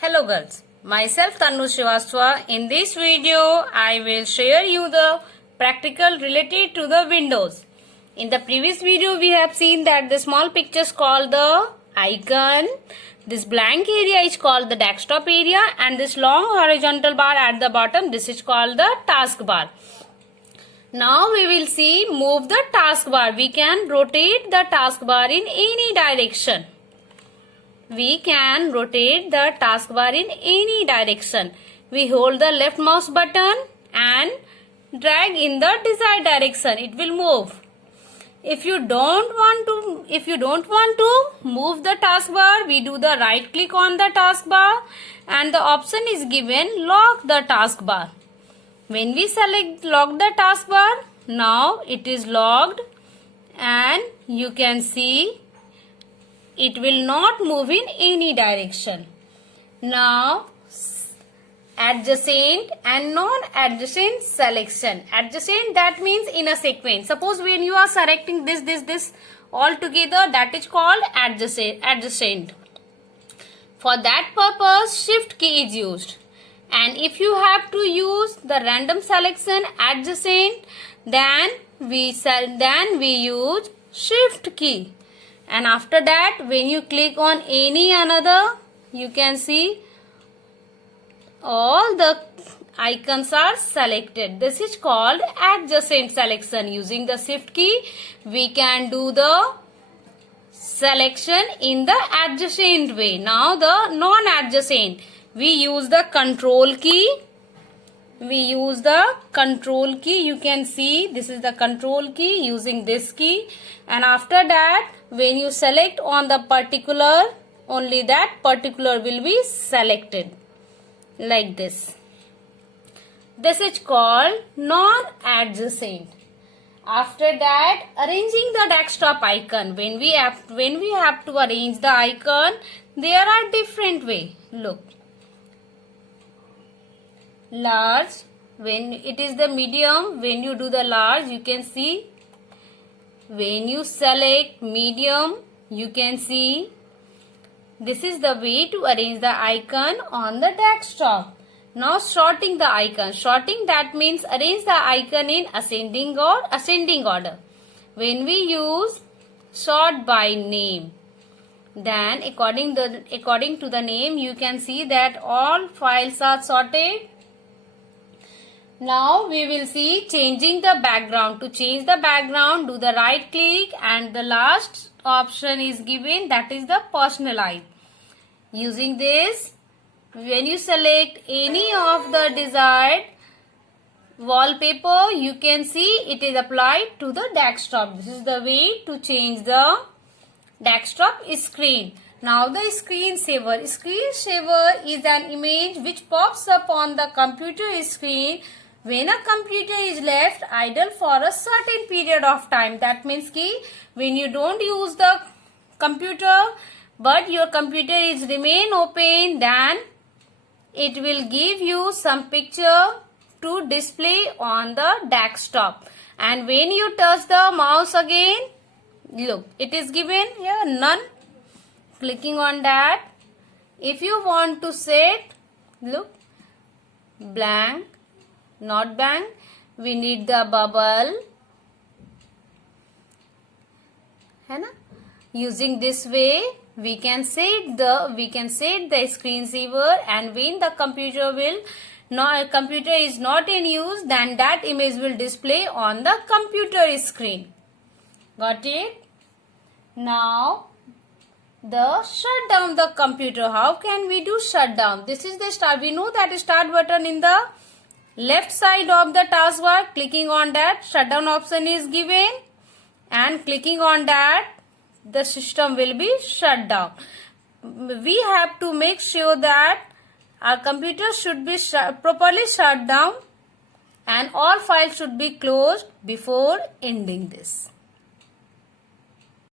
Hello girls, myself Tanu Srivastava. In this video, I will share you the practical related to the windows. In the previous video, we have seen that the small pictures called the icon, this blank area is called the desktop area, and this long horizontal bar at the bottom, this is called the taskbar. Now we will see move the taskbar. We can rotate the taskbar in any direction. We can rotate the taskbar in any direction. We hold the left mouse button and drag in the desired direction. It will move. If you don't want to move the taskbar, we do the right click on the taskbar and the option is given lock the taskbar. When we select lock the taskbar, now it is locked and you can see it will not move in any direction. Now adjacent and non-adjacent selection. Adjacent, that means in a sequence. Suppose when you are selecting this all together, that is called adjacent. For that purpose, shift key is used. And if you have to use the random selection adjacent, then we use shift key. And after that, when you click on any another, you can see all the icons are selected. This is called adjacent selection. Using the shift key, we can do the selection in the adjacent way. Now the non-adjacent, we use the control key. You can see this is the control key using this key, and after that when you select on the particular, only that particular will be selected like this. This is called non-adjacent. After that, arranging the desktop icon. When we have to arrange the icon, there are different way. Look. Large, when it is the medium, when you do the large, you can see. When you select medium, you can see. This is the way to arrange the icon on the desktop. Now sorting the icon. Sorting, that means arrange the icon in ascending order. When we use sort by name, then according to the name, you can see that all files are sorted. Now we will see changing the background. To change the background, do the right click and the last option is given, that is the personalize. Using this, when you select any of the desired wallpaper, you can see it is applied to the desktop. This is the way to change the desktop screen. Now the screensaver. Screensaver is an image which pops up on the computer screen when a computer is left idle for a certain period of time. That means when you don't use the computer but your computer is remain open, then it will give you some picture to display on the desktop. And when you touch the mouse again, look, it is given here none. Clicking on that, if you want to set, look, blank, not blank, we need the bubble. Using this way, we can set the screensaver, and when the computer is not in use, then that image will display on the computer screen. Got it? Now the shut down the computer. How can we do shutdown? This is the start. We know that start button in the left side of the taskbar. Clicking on that, shutdown option is given, and clicking on that, the system will be shut down. We have to make sure that our computer should be properly shut down and all files should be closed before ending this.